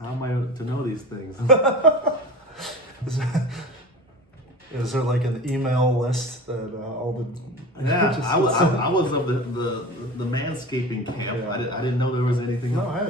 How am I to know these things? Is there like an email list that all the... Yeah, I was of the manscaping camp. Yeah. I didn't know there was anything. No, I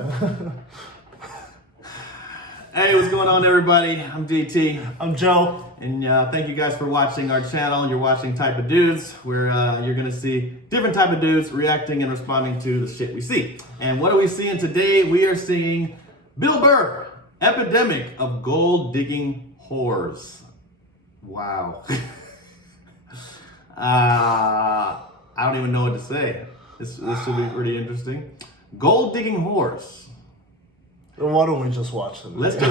Hey, what's going on, everybody? I'm DT. I'm Joe. And thank you guys for watching our channel. You're watching Type of Dudes, where you're going to see different type of dudes reacting and responding to the shit we see. And what are we seeing today? We are seeing Bill Burr, Epidemic of Gold-Digging Whores. Wow. I don't even know what to say. This should be pretty interesting. Gold-Digging Whores. Why don't we just watch them? Let's just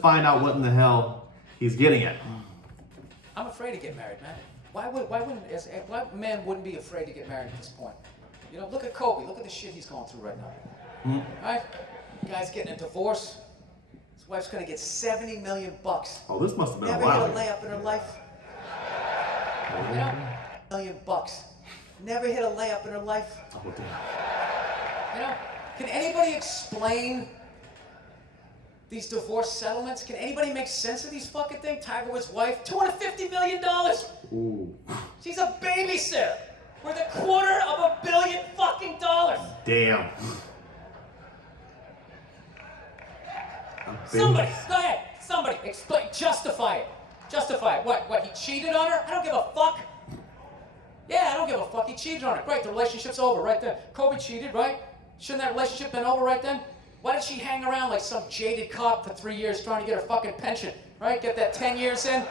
find out what in the hell he's getting at. I'm afraid to get married, man. Why man wouldn't be afraid to get married at this point? You know, look at Kobe. Look at the shit he's going through right now. Right? Guy's getting a divorce. His wife's gonna get $70 million. Oh, this must have been Never a while. hit a layup in her life. You know, $1 million. Never hit a layup in her life. Oh, damn. You know, can anybody explain these divorce settlements? Can anybody make sense of these fucking things? Tiger Woods' wife, $250 million. Ooh. She's a babysitter worth $250 million fucking dollars. Damn. Somebody, go ahead. Somebody, explain, justify it. Justify it. What, he cheated on her? I don't give a fuck. Yeah, I don't give a fuck. He cheated on her. Great, the relationship's over right there. Kobe cheated, right? Shouldn't that relationship been over right then? Why did she hang around like some jaded cop for 3 years trying to get her fucking pension, right? Get that 10 years in?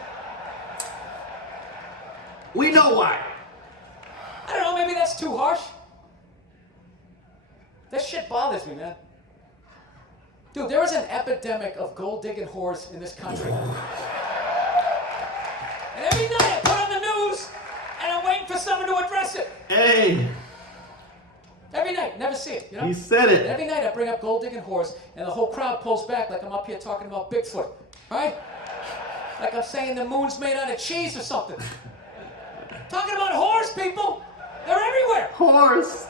We know why. I don't know, maybe that's too harsh. That shit bothers me, man. Dude, there is an epidemic of gold-digging whores in this country. And every night I put on the news, and I'm waiting for someone to address it. Hey. Every night, never see it, you know? He said it. And every night I bring up gold-digging whores, and the whole crowd pulls back like I'm up here talking about Bigfoot, right? Like I'm saying the moon's made out of cheese or something. Talking about whores, people! They're everywhere! Horse.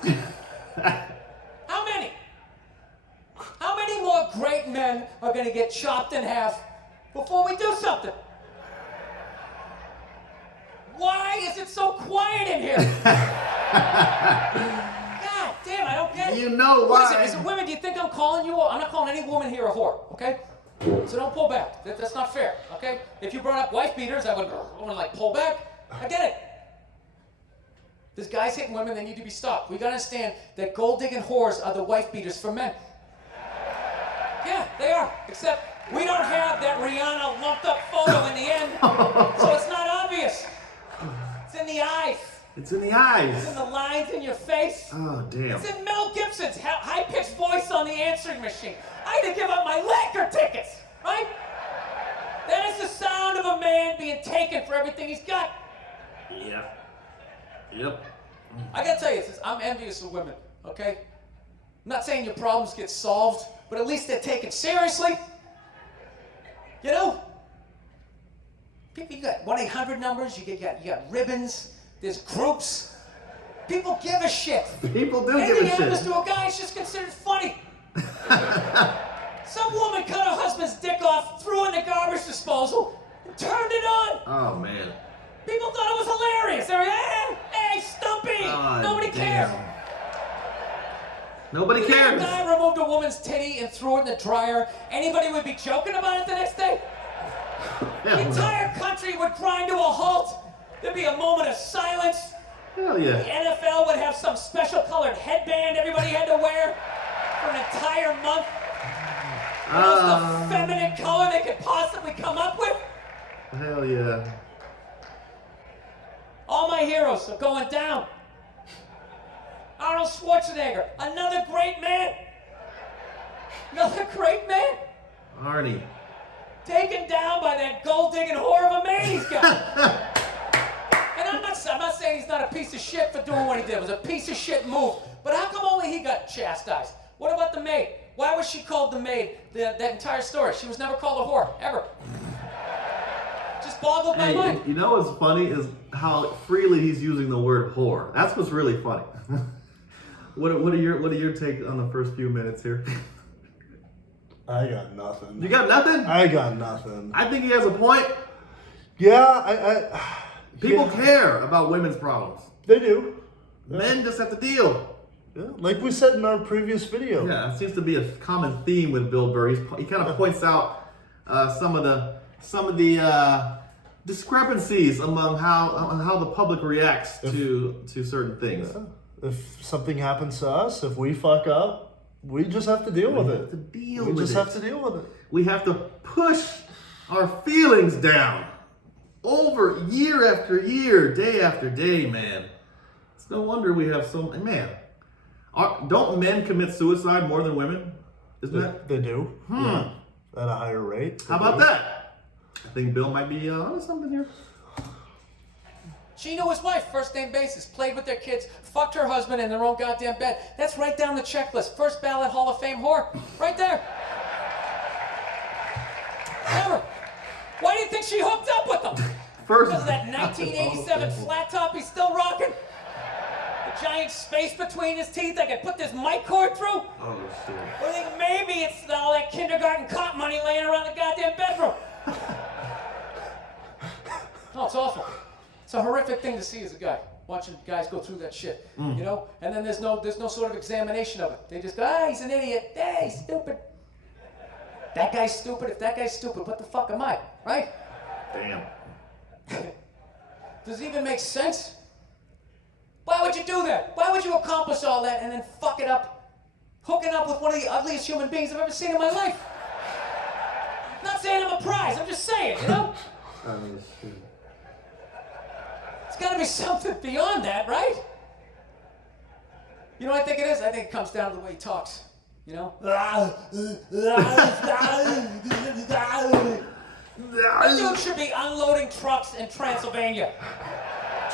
How many? How many more great men are gonna get chopped in half before we do something? Why is it so quiet in here? God damn, I don't get it. You know What why. is it women? Do you think I'm calling you? I'm not calling any woman here a whore, okay? So don't pull back. That's not fair, okay? If you brought up wife beaters, I would like pull back. I get it. There's guys hitting women, they need to be stopped. We gotta understand that gold-digging whores are the wife beaters for men. Yeah, they are. Except we don't have that Rihanna lumped up photo in the end, so it's not obvious. It's in the eyes. It's in the eyes. It's in the lines in your face. Oh, damn. It's in Mel Gibson's high-pitched voice on the answering machine. I had to give up my Laker tickets, right? That is the sound of a man being taken for everything he's got. Yeah. Yep. I gotta tell you, I'm envious of women, okay? I'm not saying your problems get solved, but at least they're taken seriously. You know? People, you got 1-800 numbers, you got ribbons, there's groups. People give a shit. People do give Anything a happens shit. to a guy, it's just considered funny. Some woman cut her husband's dick off, threw it in the garbage disposal, and turned it on. Oh, man. People thought it was hilarious. They were, hey, Stumpy! Oh, Nobody cares. damn. Nobody If cares. a guy removed a woman's titty and threw it in the dryer, anybody would be joking about it the next day? The entire country would grind to a halt. There'd be a moment of silence. Hell The yeah. NFL would have some special colored headband everybody had to wear for an entire month. The most effeminate color they could possibly come up with. Hell yeah. All my heroes are going down. Arnold Schwarzenegger, another great man. Another great man. Arnie. Taken down by that gold-digging whore of a man he's got. And I'm not saying he's not a piece of shit for doing what he did. It was a piece of shit move. But how come only he got chastised? What about the maid? Why was she called the maid that entire story? She was never called a whore, ever. Just boggled my mind. You know what's funny is how freely he's using the word whore. That's what's really funny. What are your take on the first few minutes here? I got nothing. You got nothing? I got nothing. I think he has a point. Yeah, People yeah. care about women's problems. They do. Men just have to deal. Yeah, like we said in our previous video. Yeah, it seems to be a common theme with Bill Burr. He kind of points out some of the discrepancies among how the public reacts to certain things. Yeah. If something happens to us, if we fuck up, we just have to deal with it. We just have to deal with it. We have to push our feelings down over year after year, day after day, man. It's no wonder we have so man. Don't men commit suicide more than women? Isn't that? They do. Yeah. At a higher rate. How about that? I think Bill might be onto something here. She knew his wife, first name basis, played with their kids, fucked her husband in their own goddamn bed. That's right down the checklist. First ballot Hall of Fame whore. Right there. Never. Why do you think she hooked up with him? First, Because of that 1987 flat top he's still rocking? The giant space between his teeth I could put this mic cord through? oh shit. Or you think maybe it's all that kindergarten cop money laying around the goddamn bedroom? No, it's awful. It's a horrific thing to see as a guy, watching guys go through that shit, you know? And then there's no sort of examination of it. They just go, he's an idiot. He's stupid. That guy's stupid. If that guy's stupid, what the fuck am I, right? Damn. Does it even make sense? Why would you do that? Why would you accomplish all that and then fuck it up, hooking up with one of the ugliest human beings I've ever seen in my life? Not saying I'm a prize, I'm just saying, you know? Oh shit. It's gotta be something beyond that, right? You know what I think it is? I think it comes down to the way he talks, you know? That dude should be unloading trucks in Transylvania.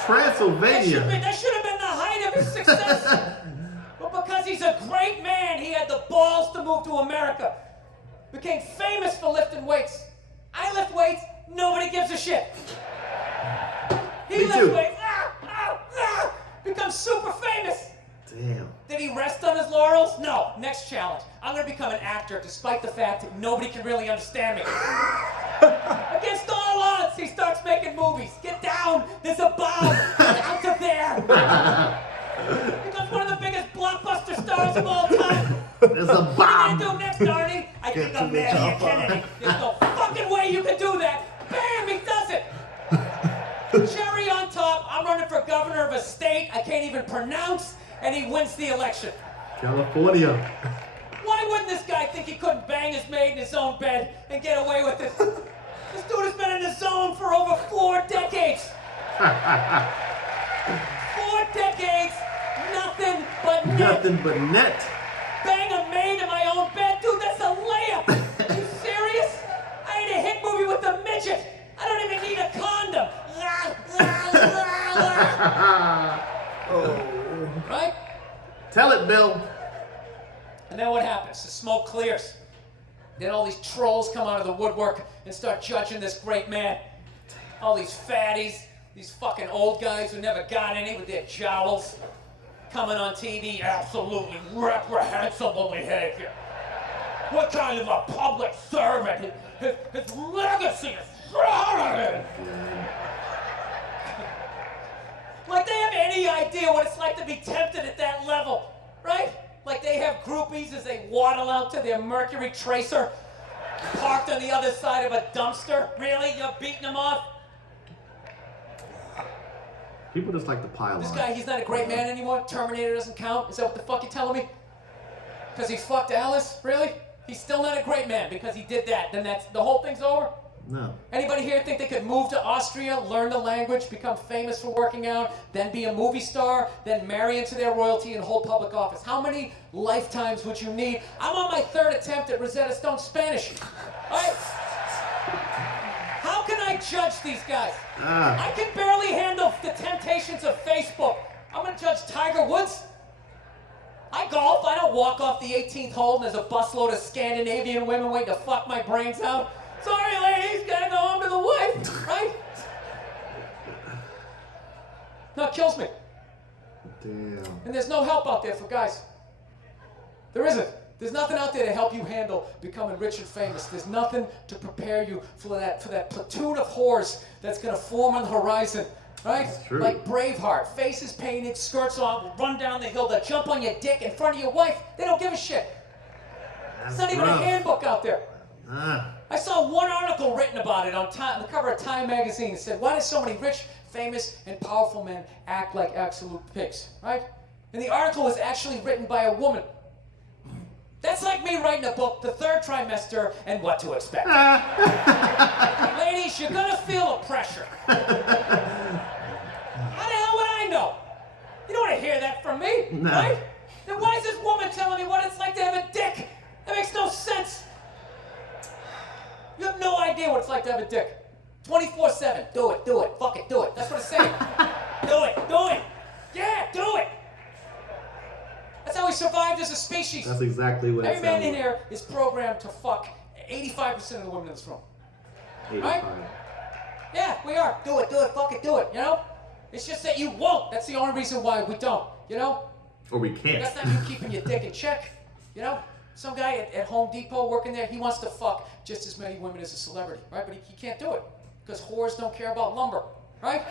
Transylvania. That should have been the height of his success. But because he's a great man, he had the balls to move to America. Became famous for lifting weights. I lift weights, nobody gives a shit. He Me lifts too. weights, becomes super famous. Damn. Did he rest on his laurels? No. Next challenge. I'm going to become an actor despite the fact that nobody can really understand me. Against all odds, he starts making movies. Get down. There's a bomb. Get out of there. Becomes one of the biggest blockbuster stars of all time. There's a What are you bomb. going to do next, Arnie? I think I'm marrying Kennedy. There's no fucking way you can do that. Bam, he does it. Cherry on top, I'm running for governor of a state I can't even pronounce, and he wins the election. California. Why wouldn't this guy think he couldn't bang his maid in his own bed and get away with it? This dude has been in the zone for over 4 decades. 4 decades, nothing but net. Nothing but net. Bang a maid in my own bed? Dude, that's a layup. You serious? I ain't a hit movie with a midget. I don't even need a condom. Right? Tell it, Bill. And then what happens? The smoke clears. Then all these trolls come out of the woodwork and start judging this great man. All these fatties, these fucking old guys who never got any with their jowls, coming on TV, absolutely reprehensible behavior. What kind of a public servant? His legacy is shrouded. Like they have any idea what it's like to be tempted at that level, right? Like they have groupies as they waddle out to their Mercury Tracer, parked on the other side of a dumpster. Really? You're beating them off? People just like to pile This on. guy, he's not a great man anymore? Terminator doesn't count? Is that what the fuck you're telling me? Because he fucked Alice? Really? He's still not a great man because he did that. Then that's the whole thing's over? No. Anybody here think they could move to Austria, learn the language, become famous for working out, then be a movie star, then marry into their royalty and hold public office? How many lifetimes would you need? I'm on my 3rd attempt at Rosetta Stone Spanish. All right? How can I judge these guys? I can barely handle the temptations of Facebook. I'm gonna judge Tiger Woods? I golf. I don't walk off the 18th hole and there's a busload of Scandinavian women waiting to fuck my brains out. Sorry, ladies, gotta go home to the wife, right? No, it kills me. Damn. And there's no help out there for guys. There isn't. There's nothing out there to help you handle becoming rich and famous. There's nothing to prepare you for that platoon of whores that's gonna form on the horizon, right? That's true. Like Braveheart, faces painted, skirts on, will run down the hill, they'll jump on your dick in front of your wife. They don't give a shit. It's not even a handbook out there. I saw one article written about it on the cover of Time magazine. It said, why do so many rich, famous, and powerful men act like absolute pigs, right? And the article was actually written by a woman. That's like me writing a book, The Third Trimester, and What to Expect. Ladies, you're gonna feel the pressure. How the hell would I know? You don't want to hear that from me, right? Then why is this woman telling me what it's like to have a dick? That makes no sense. You have no idea what it's like to have a dick. 24/7. Do it. Fuck it, do it. That's what it's saying. Do it. Yeah, do it. That's how we survived as a species. That's exactly what Every it man sounds in here is programmed to fuck 85% of the women in this room. 85. Right? Yeah, we are. Do it, fuck it, do it, you know? It's just that you won't. That's the only reason why we don't, you know? Or we can't. That's not you keeping your dick in check, you know? Some guy at Home Depot working there, he wants to fuck just as many women as a celebrity, right? But he can't do it because whores don't care about lumber, right?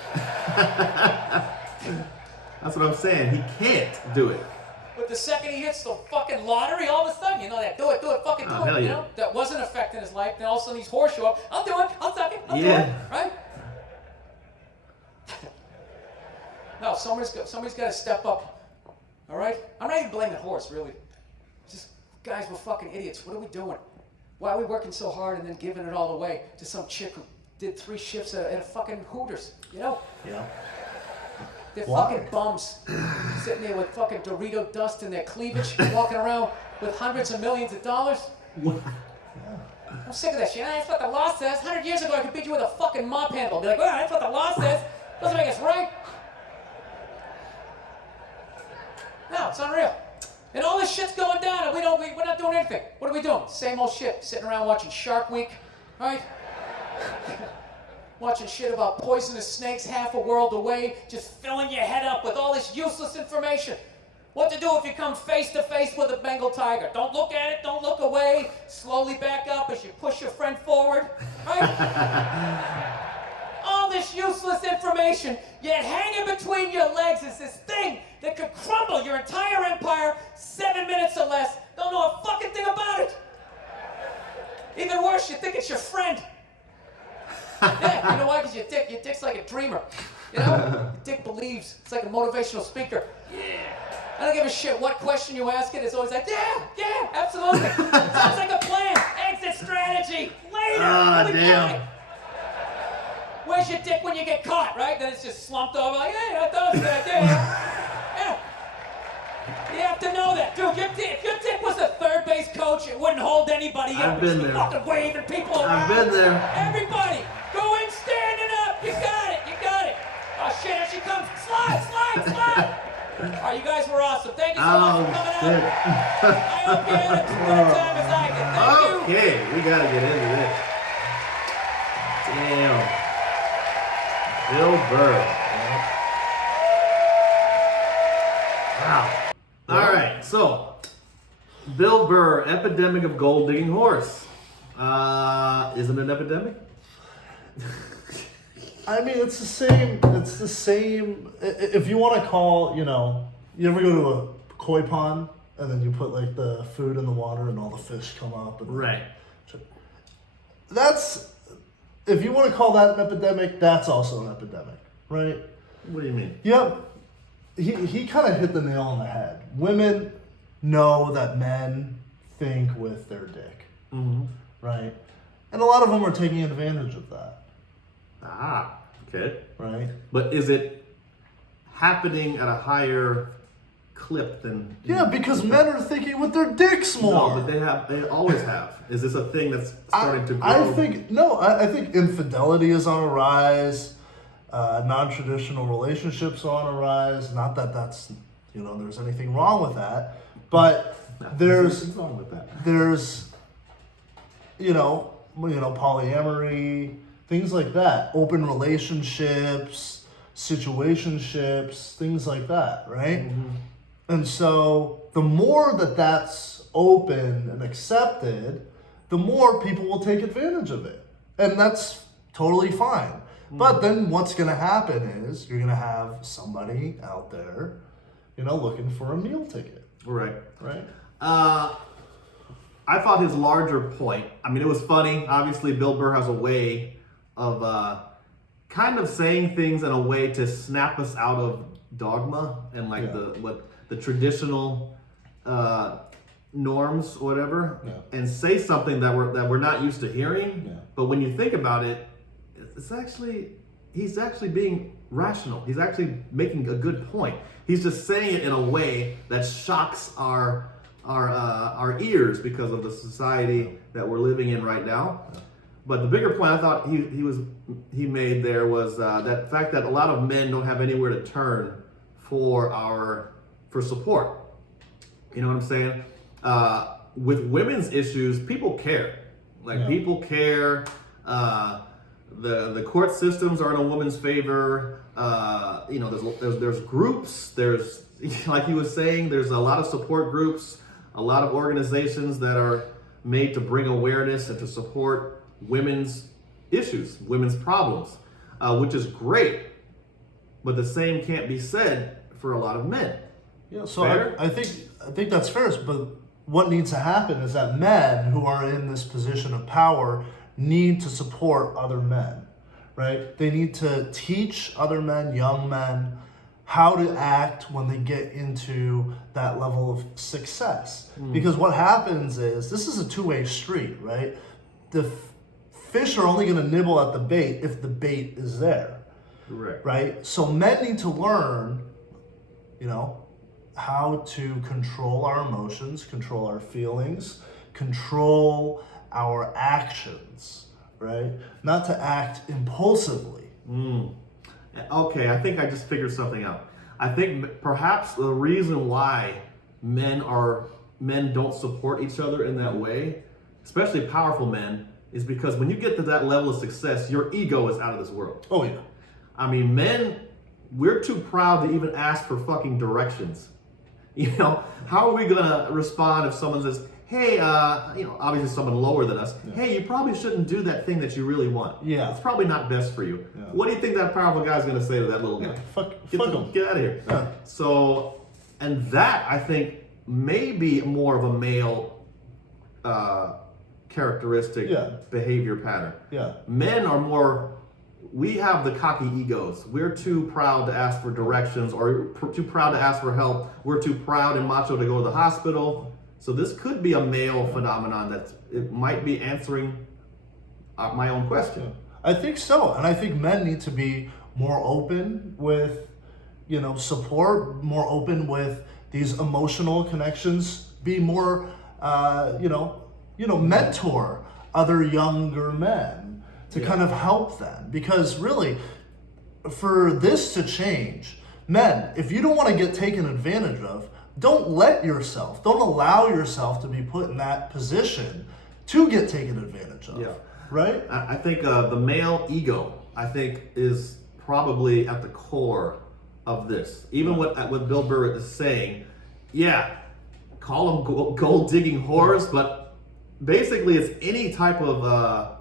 That's what I'm saying. He can't do it. But the second he hits the fucking lottery, all of a sudden, you know that, do it, fucking do it, hell you yeah. know? That wasn't affecting his life, then all of a sudden these whores show up, I'll do it, I'll suck it, I'll do Yeah. it, right? No, somebody's got to step up, all right? I'm not even blaming whores, really. Just, guys, we're fucking idiots. What are we doing? Why are we working so hard and then giving it all away to some chick who did 3 shifts at a fucking Hooters, you know? Yeah. They're Why? fucking bums sitting there with fucking Dorito dust in their cleavage, walking around with hundreds of millions of dollars. I'm sick of that shit. That's what the law says. 100 years ago, I could beat you with a fucking mop handle. Be like, well, that's what the law says. Doesn't make us right. No, it's unreal. And all this shit's going down, and we're not doing anything. What are we doing? Same old shit. Sitting around watching Shark Week, right? Watching shit about poisonous snakes half a world away, just filling your head up with all this useless information. What to do if you come face to face with a Bengal tiger? Don't look at it, don't look away. Slowly back up as you push your friend forward, right? All this useless information, yet hanging between your legs is this thing that could crumble your entire empire 7 minutes or less. Don't know a fucking thing about it. Even worse, you think it's your friend. Yeah, you know why? Because your dick's like a dreamer. You know? Your dick believes. It's like a motivational speaker. Yeah. I don't give a shit what question you ask it. It's always like, yeah, absolutely. Sounds like a plan. Exit strategy. Later. Ah, We got damn. it. Where's your dick when you get caught, right? Then it's just slumped over like, hey, I thought it was a good idea. Yeah. You have to know that. Dude, if your dick was a third base coach, it wouldn't hold anybody up. I've been It's there. fucking waving people around. I've been there. Everybody, go in standing up. You got it. Oh shit, here she comes. Slide. Oh, you guys were awesome. Thank you so much for coming shit. out. I hope you had as good a time as I did. Thank you. Okay, we gotta get into this. Damn. Bill Burr. Wow. All right, so Bill Burr, epidemic of gold digging horse. Isn't it an epidemic? I mean, it's the same. If you want to call, you ever go to a koi pond and then you put like the food in the water and all the fish come up. And Right. That's, if you want to call that an epidemic, that's also an epidemic, right? What do you mean? Yep. He kind of hit the nail on the head. Women know that men think with their dick, right? And a lot of them are taking advantage of that, Ah, okay. right? But is it happening at a higher clip than? Yeah, because men are thinking with their dicks more. No, but they always have. Is this a thing that's starting to grow? I think infidelity is on a rise. Non-traditional relationships are on a rise. Not that that's, there's anything wrong with that, but there's nothing wrong with that. there's, polyamory, things like that, open relationships, situationships, things like that, right? And so the more that that's open and accepted, the more people will take advantage of it. And that's totally fine. But then what's going to happen is you're going to have somebody out there, looking for a meal ticket. Right. Right? I thought his larger point, it was funny. Obviously, Bill Burr has a way of kind of saying things in a way to snap us out of dogma and like the traditional norms or whatever, and say something that we're not used to hearing. Yeah. But when you think about it, he's actually being rational. He's actually making a good point. He's just saying it in a way that shocks our ears because of the society that we're living in right now. But the bigger point I thought he made there was that fact that a lot of men don't have anywhere to turn for support. You know what I'm saying? With women's issues, people care. People care. The court systems are in a woman's favor. There's groups. There's, like he was saying, there's a lot of support groups, a lot of organizations that are made to bring awareness and to support women's issues, women's problems, which is great. But the same can't be said for a lot of men. Yeah, so Fair? I think that's fair. But what needs to happen is that men who are in this position of power need to support other men, right? They need to teach other men, young men, how to act when they get into that level of success. Because what happens is, this is a two-way street, right? The fish are only going to nibble at the bait if the bait is there. Correct. Right? So men need to learn, how to control our emotions, control our feelings, control our actions, right? Not to act impulsively. Okay, I think I just figured something out. I think perhaps the reason why men don't support each other in that way, especially powerful men, is because when you get to that level of success, your ego is out of this world. Oh yeah. Men, we're too proud to even ask for fucking directions. How are we gonna respond if someone says, hey, obviously someone lower than us, hey, you probably shouldn't do that thing that you really want. Yeah. It's probably not best for you. Yeah. What do you think that powerful guy's gonna say to that little guy? Fuck him. Get out of here. Yeah. So, and that, I think, may be more of a male characteristic behavior pattern. Yeah. Men are more, we have the cocky egos. We're too proud to ask for directions or too proud to ask for help. We're too proud and macho to go to the hospital. So this could be a male phenomenon that it might be answering my own question. I think so. And I think men need to be more open with, support, more open with these emotional connections, be more, mentor other younger men to kind of help them. Because really, for this to change, men, if you don't want to get taken advantage of, don't allow yourself to be put in that position to get taken advantage of. Yeah. Right? I think the male ego, is probably at the core of this. Even what Bill Burr is saying, call them gold digging whores, but basically it's any type of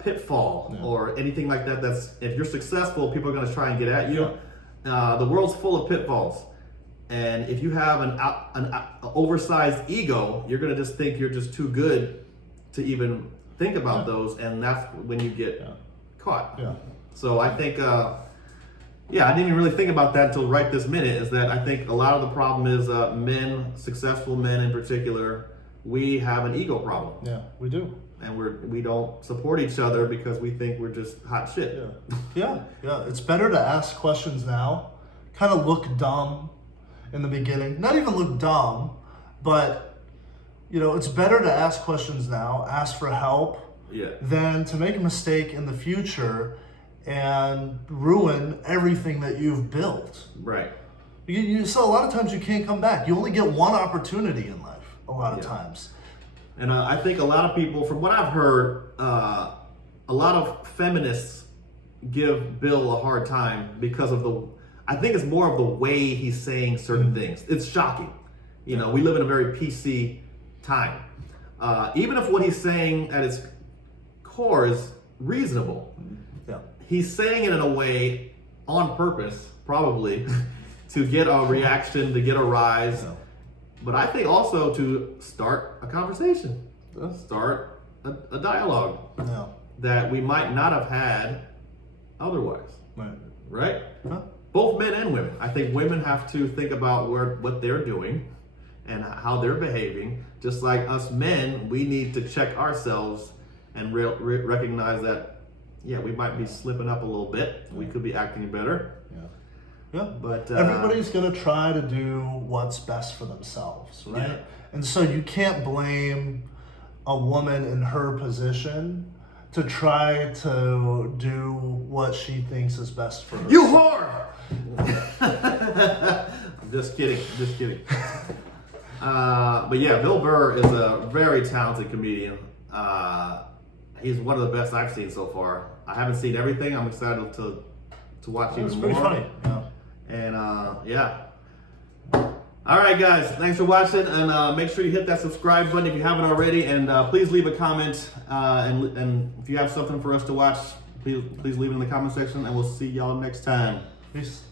pitfall or anything like that. That's, if you're successful, people are going to try and get at you. The world's full of pitfalls. And if you have an oversized ego, you're going to just think you're just too good to even think about those, and that's when you get caught. Yeah. So I think, I didn't even really think about that until right this minute, is that I think a lot of the problem is men, successful men in particular, we have an ego problem. Yeah, we do. And we don't support each other because we think we're just hot shit. Yeah. It's better to ask questions now, kind of look dumb in the beginning. Not even look dumb, but it's better to ask questions now, ask for help, than to make a mistake in the future and ruin everything that you've built. Right. So a lot of times you can't come back. You only get one opportunity in life, a lot of times. And I think a lot of people, from what I've heard, a lot of feminists give Bill a hard time because of I think it's more of the way he's saying certain things. It's shocking. You know, we live in a very PC time. Even if what he's saying at its core is reasonable, he's saying it in a way on purpose, probably, to get a reaction, to get a rise. But I think also to start a conversation, start a dialogue that we might not have had otherwise. Right? Both men and women. I think women have to think about what they're doing and how they're behaving. Just like us men, we need to check ourselves and recognize that, we might be slipping up a little bit. We could be acting better. But everybody's gonna try to do what's best for themselves, right? And so you can't blame a woman in her position to try to do what she thinks is best for her. You whore! Just kidding. But yeah, Bill Burr is a very talented comedian. He's one of the best I've seen so far. I haven't seen everything. I'm excited to watch even more. It's pretty funny. And all right, guys, thanks for watching, and make sure you hit that subscribe button if you haven't already, and please leave a comment, and if you have something for us to watch, please leave it in the comment section, and we'll see y'all next time. Peace.